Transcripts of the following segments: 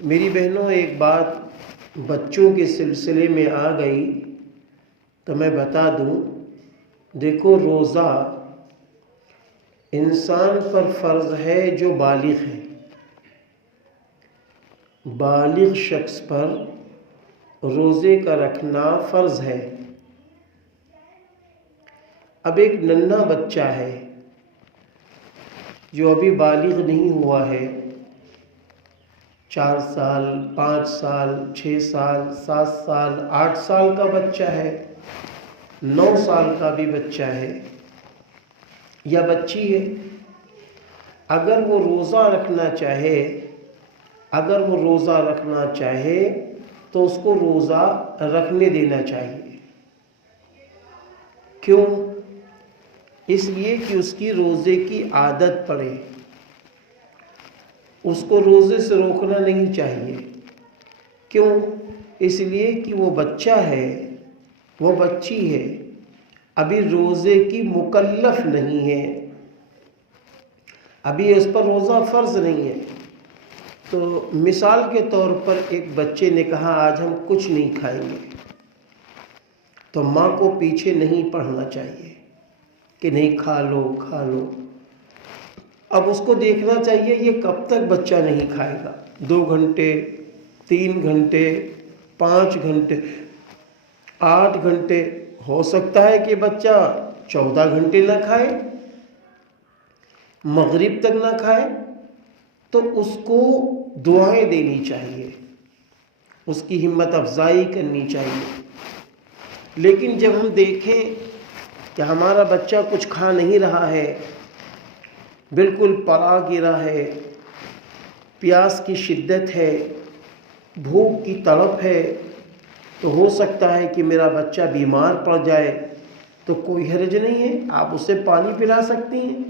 میری بہنوں، ایک بات بچوں کے سلسلے میں آ گئی تو میں بتا دوں۔ دیکھو، روزہ انسان پر فرض ہے جو بالغ ہے۔ بالغ شخص پر روزے کا رکھنا فرض ہے۔ اب ایک ننھا بچہ ہے جو ابھی بالغ نہیں ہوا ہے، 4 سال، 5 سال، 6 سال، 7 سال، 8 سال کا بچہ ہے، 9 سال کا بھی بچہ ہے یا بچی ہے۔ اگر وہ روزہ رکھنا چاہے تو اس کو روزہ رکھنے دینا چاہیے۔ کیوں؟ اس لیے کہ اس کی روزے کی عادت پڑے۔ اس کو روزے سے روکنا نہیں چاہیے۔ کیوں؟ اس لیے کہ وہ بچہ ہے، وہ بچی ہے، ابھی روزے کی مکلف نہیں ہے، ابھی اس پر روزہ فرض نہیں ہے۔ تو مثال کے طور پر ایک بچے نے کہا آج ہم کچھ نہیں کھائیں گے، تو ماں کو پیچھے نہیں پڑھنا چاہیے کہ نہیں، کھا لو کھا لو۔ اب اس کو دیکھنا چاہیے یہ کب تک بچہ نہیں کھائے گا، 2 گھنٹے، 3 گھنٹے، 5 گھنٹے، 8 گھنٹے، ہو سکتا ہے کہ بچہ 14 گھنٹے نہ کھائے، مغرب تک نہ کھائے۔ تو اس کو دعائیں دینی چاہیے، اس کی ہمت افزائی کرنی چاہیے۔ لیکن جب ہم دیکھیں کہ ہمارا بچہ کچھ کھا نہیں رہا ہے، بالکل پڑا گرا ہے، پیاس کی شدت ہے، بھوک کی تڑپ ہے، تو ہو سکتا ہے کہ میرا بچہ بیمار پڑ جائے، تو کوئی حرج نہیں ہے، آپ اسے پانی پلا سکتی ہیں،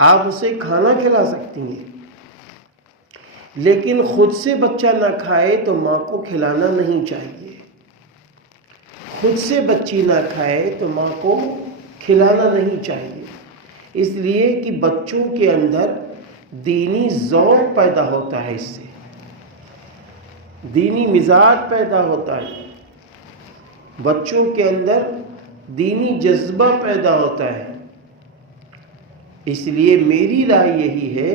آپ اسے کھانا کھلا سکتی ہیں۔ لیکن خود سے بچہ نہ کھائے تو ماں کو کھلانا نہیں چاہیے۔ خود سے بچی نہ کھائے تو ماں کو کھلانا نہیں چاہیے، اس لیے کہ بچوں کے اندر دینی ذوق پیدا ہوتا ہے، اس سے دینی مزاج پیدا ہوتا ہے، بچوں کے اندر دینی جذبہ پیدا ہوتا ہے۔ اس لیے میری رائے یہی ہے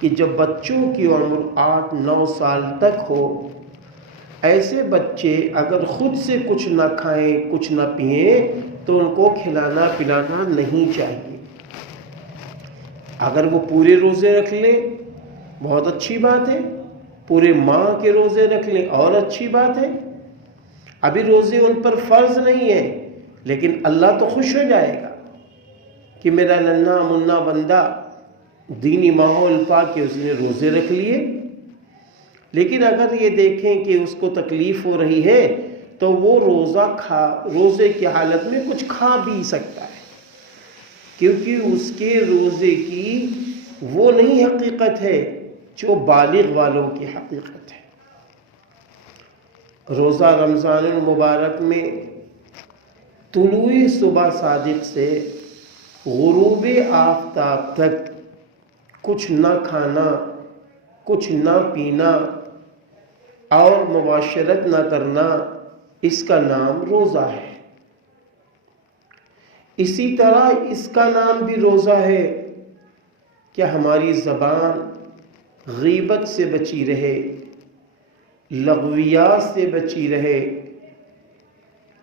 کہ جب بچوں کی عمر 8-9 سال تک ہو، ایسے بچے اگر خود سے کچھ نہ کھائیں، کچھ نہ پئیں، تو ان کو کھلانا پلانا نہیں چاہیے۔ اگر وہ پورے روزے رکھ لیں بہت اچھی بات ہے، پورے ماہ کے روزے رکھ لیں اور اچھی بات ہے۔ ابھی روزے ان پر فرض نہیں ہے، لیکن اللہ تو خوش ہو جائے گا کہ میرا ننھا منا بندہ دینی ماحول پا کے اس نے روزے رکھ لیے۔ لیکن اگر یہ دیکھیں کہ اس کو تکلیف ہو رہی ہے تو وہ روزے کی حالت میں کچھ کھا بھی سکتا ہے، کیونکہ اس کے روزے کی وہ نہیں حقیقت ہے جو بالغ والوں کی حقیقت ہے۔ روزہ رمضان المبارک میں طلوع صبح صادق سے غروب آفتاب تک کچھ نہ کھانا، کچھ نہ پینا اور مباشرت نہ کرنا، اس کا نام روزہ ہے۔ اسی طرح اس کا نام بھی روزہ ہے کہ ہماری زبان غیبت سے بچی رہے، لغویات سے بچی رہے۔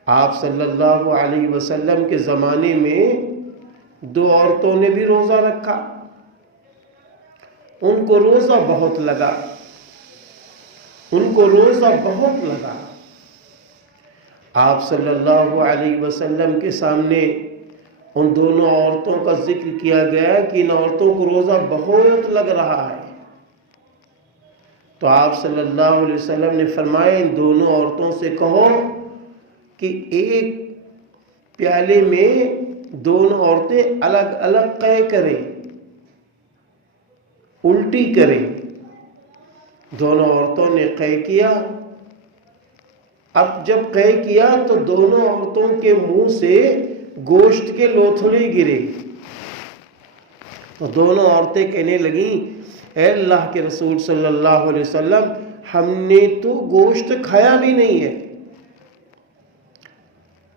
آپ صلی اللہ علیہ وسلم کے زمانے میں 2 عورتوں نے بھی روزہ رکھا، ان کو روزہ بہت لگا، آپ صلی اللہ علیہ وسلم کے سامنے ان دونوں عورتوں کا ذکر کیا گیا کہ ان عورتوں کو روزہ بہت لگ رہا ہے۔ تو آپ صلی اللہ علیہ وسلم نے فرمایا ان دونوں عورتوں سے کہو کہ ایک پیالے میں دونوں عورتیں الگ الگ قے کریں، الٹی کریں۔ دونوں عورتوں نے قے کیا۔ اب جب قے کیا تو دونوں عورتوں کے منہ سے گوشت کے لوتھڑے گرے، تو دونوں عورتیں کہنے لگیں اے اللہ کے رسول صلی اللہ علیہ وسلم ہم نے تو گوشت کھایا بھی نہیں ہے،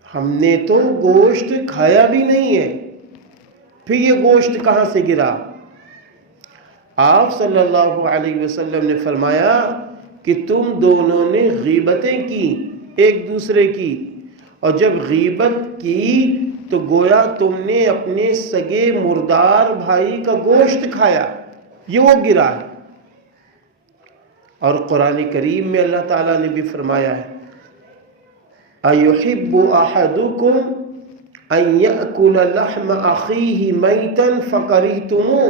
ہم نے تو گوشت کھایا بھی نہیں ہے، پھر یہ گوشت کہاں سے گرا؟ آپ صلی اللہ علیہ وسلم نے فرمایا کہ تم دونوں نے غیبتیں کی ایک دوسرے کی، اور جب غیبت کی تو گویا تم نے اپنے سگے مردار بھائی کا گوشت کھایا، یہ وہ گرا ہے۔ اور قرآن کریم میں اللہ تعالیٰ نے بھی فرمایا ہے أَيُحِبُّ أَحَدُكُمْ أَن يَأْكُلَ لَحْمَ أَخِيهِ مَيْتًا فَكَرِهْتُمُوهُ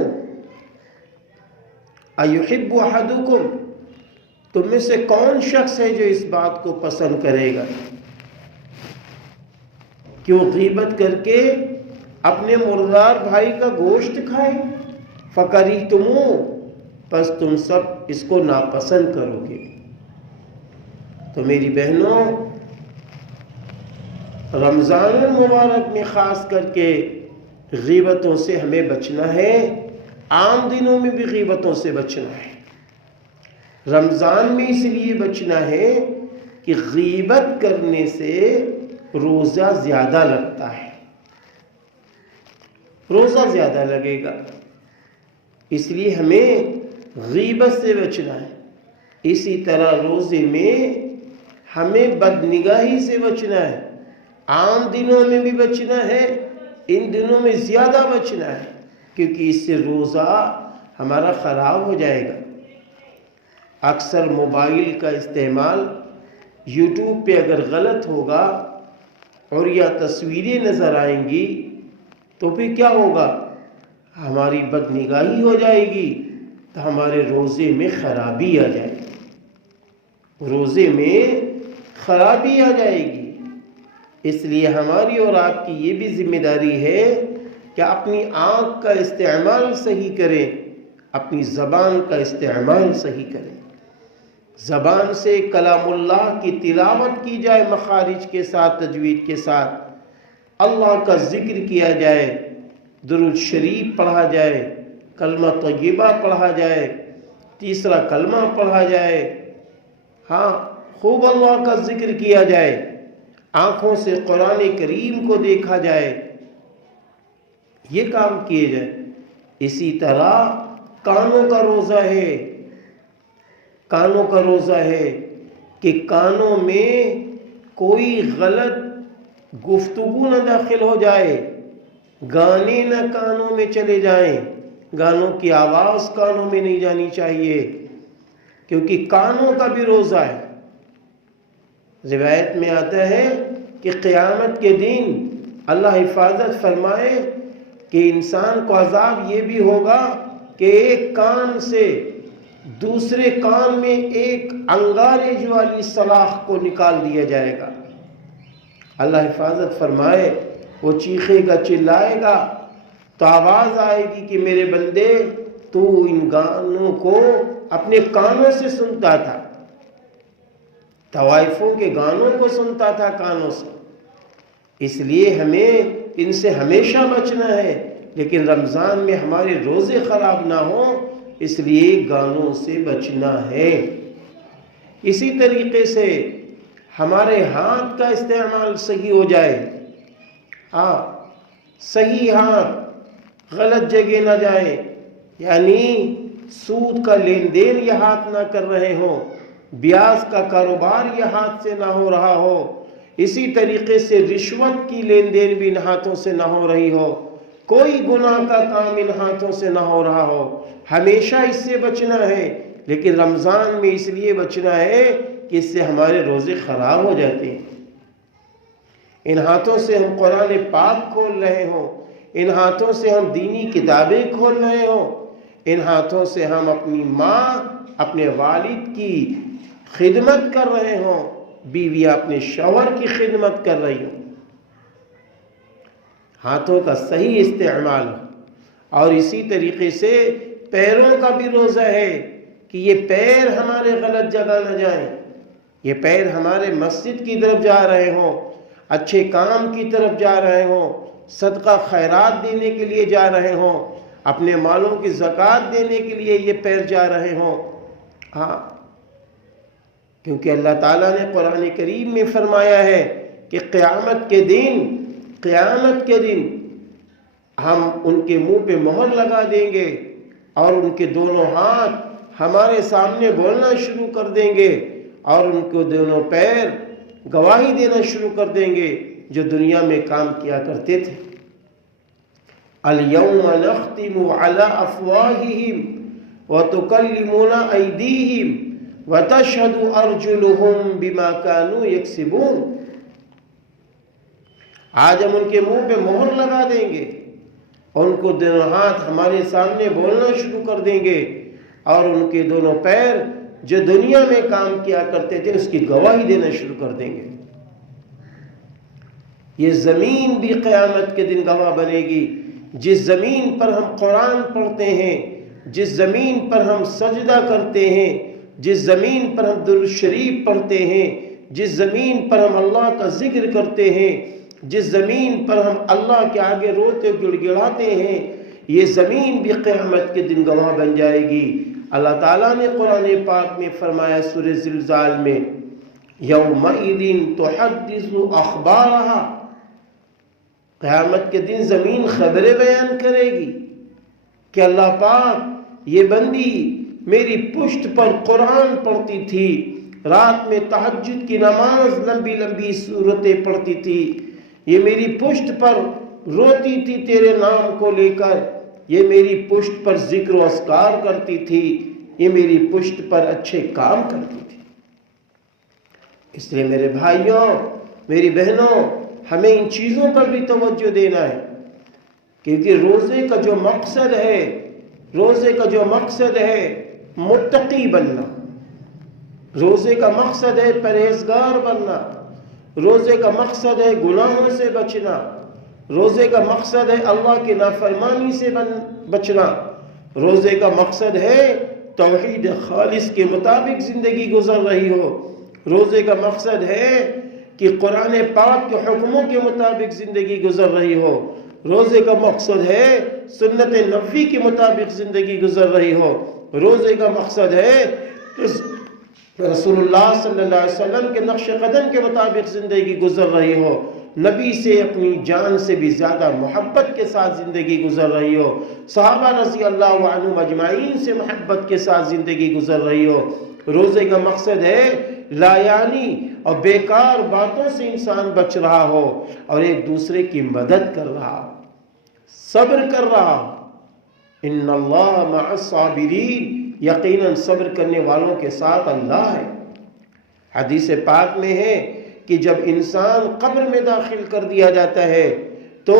أَيُحِبُّ أَحَدُكُمْ، تم میں سے کون شخص ہے جو اس بات کو پسند کرے گا کہ وہ غیبت کر کے اپنے مردار بھائی کا گوشت کھائے؟ فَكَرِهْتُمُوهُ، پس تم سب اس کو ناپسند کرو گے۔ تو میری بہنوں، رمضان المبارک میں خاص کر کے غیبتوں سے ہمیں بچنا ہے، عام دنوں میں بھی غیبتوں سے بچنا ہے۔ رمضان میں اس لیے بچنا ہے کہ غیبت کرنے سے روزہ زیادہ لگتا ہے، روزہ زیادہ لگے گا، اس لیے ہمیں غیبت سے بچنا ہے۔ اسی طرح روزے میں ہمیں بدنگاہی سے بچنا ہے، عام دنوں میں بھی بچنا ہے، ان دنوں میں زیادہ بچنا ہے، کیونکہ اس سے روزہ ہمارا خراب ہو جائے گا۔ اکثر موبائل کا استعمال یوٹیوب پہ اگر غلط ہوگا اور یا تصویریں نظر آئیں گی تو پھر کیا ہوگا؟ ہماری بدنگاہی ہو جائے گی، تو ہمارے روزے میں خرابی آ جائے گی، روزے میں خرابی آ جائے گی۔ اس لیے ہماری اور آپ کی یہ بھی ذمہ داری ہے کہ اپنی آنکھ کا استعمال صحیح کریں، اپنی زبان کا استعمال صحیح کریں، زبان سے کلام اللہ کی تلاوت کی جائے، مخارج کے ساتھ، تجوید کے ساتھ، اللہ کا ذکر کیا جائے، درود شریف پڑھا جائے، کلمہ طیبہ پڑھا جائے، تیسرا کلمہ پڑھا جائے، ہاں خوب اللہ کا ذکر کیا جائے، آنکھوں سے قرآن کریم کو دیکھا جائے، یہ کام کیے جائے۔ اسی طرح کانوں کا روزہ ہے، کانوں کا روزہ ہے کہ کانوں میں کوئی غلط گفتگو نہ داخل ہو جائے، گانے نہ کانوں میں چلے جائیں، گانوں کی آواز کانوں میں نہیں جانی چاہیے، کیونکہ کانوں کا بھی روزہ ہے۔ روایت میں آتا ہے کہ قیامت کے دن اللہ حفاظت فرمائے کہ انسان کو عذاب یہ بھی ہوگا کہ ایک کان سے دوسرے کان میں ایک انگارے والی سلاخ کو نکال دیا جائے گا۔ اللہ حفاظت فرمائے، وہ چیخے گا، چلائے گا، تو آواز آئے گی کہ میرے بندے تو ان گانوں کو اپنے کانوں سے سنتا تھا، طوائفوں کے گانوں کو سنتا تھا کانوں سے۔ اس لیے ہمیں ان سے ہمیشہ بچنا ہے، لیکن رمضان میں ہمارے روزے خراب نہ ہوں اس لیے گانوں سے بچنا ہے۔ اسی طریقے سے ہمارے ہاتھ کا استعمال صحیح ہو جائے، ہاں صحیح ہاتھ، غلط جگہ نہ جائیں، یعنی سود کا لین دین یہ ہاتھ نہ کر رہے ہوں، بیاج کا کاروبار یہ ہاتھ سے نہ ہو رہا ہو، اسی طریقے سے رشوت کی لین دین بھی ان ہاتھوں سے نہ ہو رہی ہو، کوئی گناہ کا کام ان ہاتھوں سے نہ ہو رہا ہو، ہمیشہ اس سے بچنا ہے۔ لیکن رمضان میں اس لیے بچنا ہے کہ اس سے ہمارے روزے خراب ہو جاتے ہیں۔ ان ہاتھوں سے ہم قرآن پاک کھول رہے ہوں، ان ہاتھوں سے ہم دینی کتابیں کھول رہے ہوں، ان ہاتھوں سے ہم اپنی ماں، اپنے والد کی خدمت کر رہے ہوں، بیویاں اپنے شوہر کی خدمت کر رہی ہوں، ہاتھوں کا صحیح استعمال ہو۔ اور اسی طریقے سے پیروں کا بھی روزہ ہے کہ یہ پیر ہمارے غلط جگہ نہ جائیں، یہ پیر ہمارے مسجد کی طرف جا رہے ہوں، اچھے کام کی طرف جا رہے ہوں، صدقہ خیرات دینے کے لیے جا رہے ہوں، اپنے مالوں کی زکوٰۃ دینے کے لیے یہ پیر جا رہے ہوں. ہاں، کیونکہ اللہ تعالیٰ نے قرآن کریم میں فرمایا ہے کہ قیامت کے دن ہم ان کے منہ پہ مہر لگا دیں گے اور ان کے دونوں ہاتھ ہمارے سامنے بولنا شروع کر دیں گے اور ان کو دونوں پیر گواہی دینا شروع کر دیں گے جو دنیا میں کام کیا کرتے تھے. اليوم نختم على افواہہم وتکلمنا ایدیہم وتشہد ارجلہم بما كانوا یکسبون. آج ہم ان کے منہ پہ مہر لگا دیں گے اور ان کو دونوں ہاتھ ہمارے سامنے بولنا شروع کر دیں گے اور ان کے دونوں پیر جو دنیا میں کام کیا کرتے تھے اس کی گواہی دینا شروع کر دیں گے. یہ زمین بھی قیامت کے دن گواہ بنے گی. جس زمین پر ہم قرآن پڑھتے ہیں، جس زمین پر ہم سجدہ کرتے ہیں، جس زمین پر ہم درود شریف پڑھتے ہیں، جس زمین پر ہم اللہ کا ذکر کرتے ہیں، جس زمین پر ہم اللہ کے آگے روتے گڑ گڑاتے ہیں، یہ زمین بھی قیامت کے دن گواہ بن جائے گی. اللہ تعالیٰ نے قرآن پاک میں فرمایا سورہ زلزال میں یومئذ تحدث اخبارہا، قیامت کے دن زمین خبریں بیان کرے گی کہ اللہ پاک یہ بندی میری پشت پر قرآن پڑھتی تھی، رات میں تہجد کی نماز لمبی لمبی سورتیں پڑھتی تھی، یہ میری پشت پر روتی تھی تیرے نام کو لے کر، یہ میری پشت پر ذکر و اذکار کرتی تھی، یہ میری پشت پر اچھے کام کرتی تھی. اس لیے میرے بھائیوں، میری بہنوں، ہمیں ان چیزوں پر بھی توجہ دینا ہے، کیونکہ روزے کا جو مقصد ہے متقی بننا، روزے کا مقصد ہے پرہیزگار بننا، روزے کا مقصد ہے گناہوں سے بچنا، روزے کا مقصد ہے اللہ کی نافرمانی سے بچنا، روزے کا مقصد ہے توحید خالص کے مطابق زندگی گزر رہی ہو، روزے کا مقصد ہے کہ قرآن پاک کے حکموں کے مطابق زندگی گزر رہی ہو، روزے کا مقصد ہے سنت نبوی کے مطابق زندگی گزر رہی ہو، روزے کا مقصد ہے رسول اللہ صلی اللہ علیہ وسلم کے نقش قدم کے مطابق زندگی گزر رہی ہو، نبی سے اپنی جان سے بھی زیادہ محبت کے ساتھ زندگی گزر رہی ہو، صحابہ رضی اللہ عنہم اجمعین سے محبت کے ساتھ زندگی گزر رہی ہو. روزے کا مقصد ہے لا یعنی اور بیکار باتوں سے انسان بچ رہا ہو اور ایک دوسرے کی مدد کر رہا ہو، صبر کر رہا ہو. ان اللہ مع الصابرین، یقیناً صبر کرنے والوں کے ساتھ اللہ ہے. حدیث پاک میں ہے کہ جب انسان قبر میں داخل کر دیا جاتا ہے تو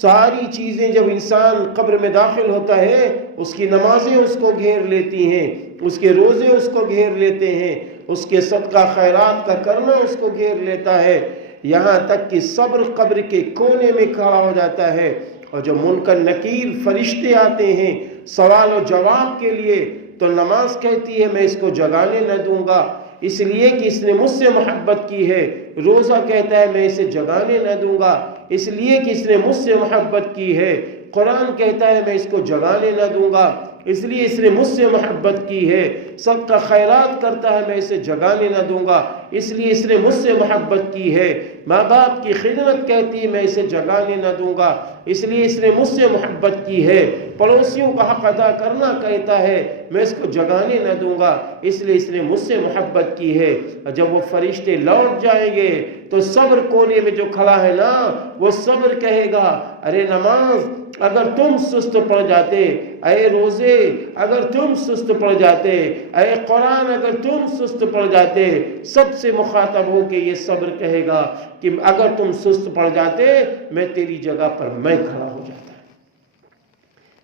ساری چیزیں، جب انسان قبر میں داخل ہوتا ہے اس کی نمازیں اس کو گھیر لیتی ہیں، اس کے روزے اس کو گھیر لیتے ہیں، اس کے صدقہ خیرات کا کرنا اس کو گھیر لیتا ہے، یہاں تک کہ صبر قبر کے کونے میں کھڑا ہو جاتا ہے. اور جو منکر نکیر فرشتے آتے ہیں سوال و جواب کے لیے تو نماز کہتی ہے میں اس کو جگانے نہ دوں گا اس لیے کہ اس نے مجھ سے محبت کی ہے، روزہ کہتا ہے میں اسے جگانے نہ دوں گا اس لیے کہ اس نے مجھ سے محبت کی ہے، قرآن کہتا ہے میں اس کو جگانے نہ دوں گا اس لیے اس نے مجھ سے محبت کی ہے، صدقہ خیرات کرتا ہے میں اسے جگانے نہ دوں گا اس لیے اس نے مجھ سے محبت کی ہے، ماں باپ کی خدمت کہتی ہے میں اسے جگانے نہ دوں گا اس لیے اس نے مجھ سے محبت کی ہے، پڑوسیوں کا حق ادا کرنا کہتا ہے میں اس کو جگانے نہ دوں گا اس لیے اس نے مجھ سے محبت کی ہے. جب وہ فرشتے لوٹ جائیں گے تو صبر کونے میں جو کھڑا ہے نا وہ صبر کہے گا ارے نماز اگر تم سست پڑ جاتے، اے روزے اگر تم سست پڑ جاتے، اے قرآن اگر تم سست پڑ جاتے، سب سے مخاطب ہو کے یہ صبر کہے گا کہ اگر تم سست پڑ جاتے میں تیری جگہ پر میں کھڑا ہو جاتا،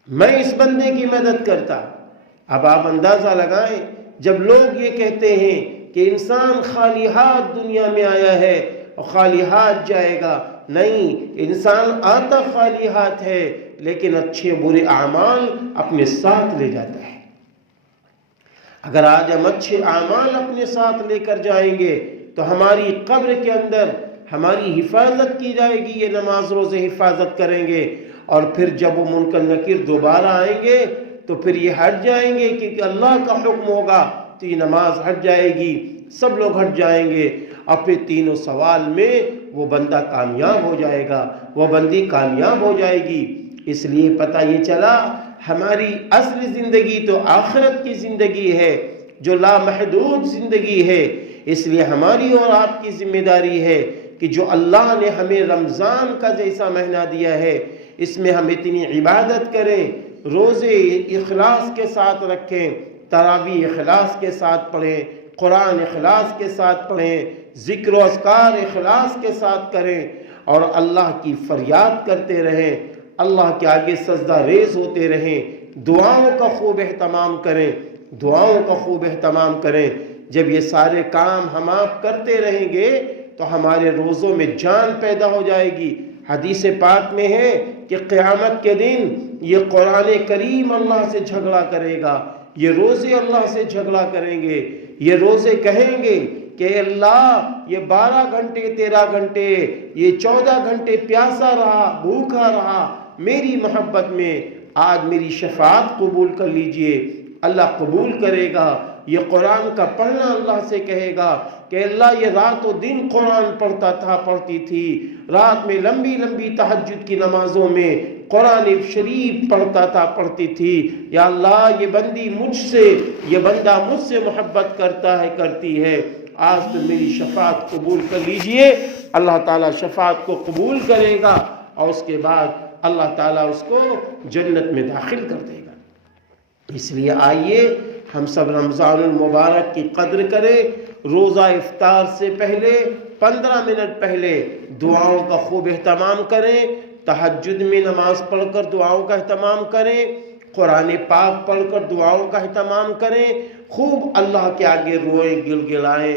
میں اس بندے کی مدد کرتا. اب آپ اندازہ لگائیں جب لوگ یہ کہتے ہیں کہ انسان خالی ہاتھ دنیا میں آیا ہے اور خالی ہاتھ جائے گا، نہیں، انسان آتا خالی ہاتھ ہے لیکن اچھے برے اعمال اپنے ساتھ لے جاتا ہے. اگر آج ہم اچھے اعمال اپنے ساتھ لے کر جائیں گے تو ہماری قبر کے اندر ہماری حفاظت کی جائے گی، یہ نماز روزے حفاظت کریں گے اور پھر جب وہ منکر نکیر دوبارہ آئیں گے تو پھر یہ ہٹ جائیں گے، کیونکہ اللہ کا حکم ہوگا تو یہ نماز ہٹ جائے گی، سب لوگ ہٹ جائیں گے، اور پھر تینوں سوال میں وہ بندہ کامیاب ہو جائے گا، وہ بندی کامیاب ہو جائے گی۔ اس لیے پتہ یہ چلا ہماری اصل زندگی تو آخرت کی زندگی ہے جو لامحدود زندگی ہے۔ اس لیے ہماری اور آپ کی ذمہ داری ہے کہ جو اللہ نے ہمیں رمضان کا جیسا مہینہ دیا ہے اس میں ہم اتنی عبادت کریں، روزے اخلاص کے ساتھ رکھیں، تراویح اخلاص کے ساتھ پڑھیں، قرآن اخلاص کے ساتھ پڑھیں، ذکر و اذکار اخلاص کے ساتھ کریں، اور اللہ کی فریاد کرتے رہیں، اللہ کے آگے سجدہ ریز ہوتے رہیں، دعاؤں کا خوب اہتمام کریں، دعاؤں کا خوب اہتمام کریں۔ جب یہ سارے کام ہم آپ کرتے رہیں گے تو ہمارے روزوں میں جان پیدا ہو جائے گی۔ حدیث پاک میں ہے کہ قیامت کے دن یہ قرآن کریم اللہ سے جھگڑا کرے گا، یہ روزے اللہ سے جھگڑا کریں گے، یہ روزے کہیں گے کہ اللہ یہ 12 گھنٹے 13 گھنٹے یہ 14 گھنٹے پیاسا رہا، بھوکا رہا، میری محبت میں آج میری شفاعت قبول کر لیجئے۔ اللہ قبول کرے گا۔ یہ قرآن کا پڑھنا اللہ سے کہے گا کہ اللہ یہ رات و دن قرآن پڑھتا تھا، پڑھتی تھی، رات میں لمبی لمبی تہجد کی نمازوں میں قرآن شریف پڑھتا تھا، پڑھتی تھی، یا اللہ یہ بندی مجھ سے، یہ بندہ مجھ سے محبت کرتا ہے، کرتی ہے، آج تو میری شفاعت قبول کر لیجئے۔ اللہ تعالیٰ شفاعت کو قبول کرے گا اور اس کے بعد اللہ تعالیٰ اس کو جنت میں داخل کر دے گا۔ اس لیے آئیے ہم سب رمضان المبارک کی قدر کریں، روزہ افطار سے پہلے 15 منٹ پہلے دعاؤں کا خوب اہتمام کریں، تہجد میں نماز پڑھ کر دعاؤں کا اہتمام کریں، قرآن پاک پڑھ کر دعاؤں کا اہتمام کریں، خوب اللہ کے آگے روئیں، گڑگڑائیں،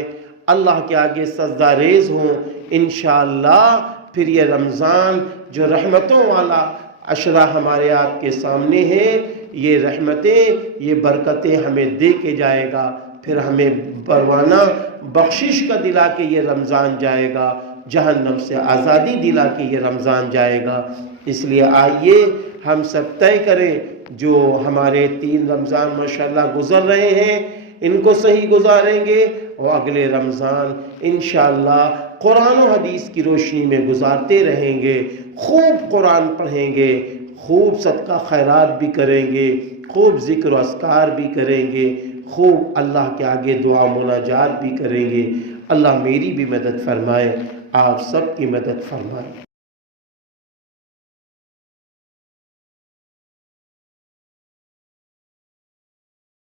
اللہ کے آگے سجدہ ریز ہوں۔ انشاءاللہ پھر یہ رمضان جو رحمتوں والا عشرہ ہمارے آپ کے سامنے ہے، یہ رحمتیں یہ برکتیں ہمیں دے کے جائے گا، پھر ہمیں پروانہ بخشش کا دلا کے یہ رمضان جائے گا، جہنم سے آزادی دلا کے یہ رمضان جائے گا۔ اس لیے آئیے ہم سب طے کریں، جو ہمارے 3 رمضان ماشاءاللہ گزر رہے ہیں ان کو صحیح گزاریں گے، اور اگلے رمضان انشاءاللہ قرآن و حدیث کی روشنی میں گزارتے رہیں گے، خوب قرآن پڑھیں گے، خوب صدقہ خیرات بھی کریں گے، خوب ذکر و اذکار بھی کریں گے، خوب اللہ کے آگے دعا مناجات بھی کریں گے۔ اللہ میری بھی مدد فرمائے، آپ سب کی مدد فرمائے۔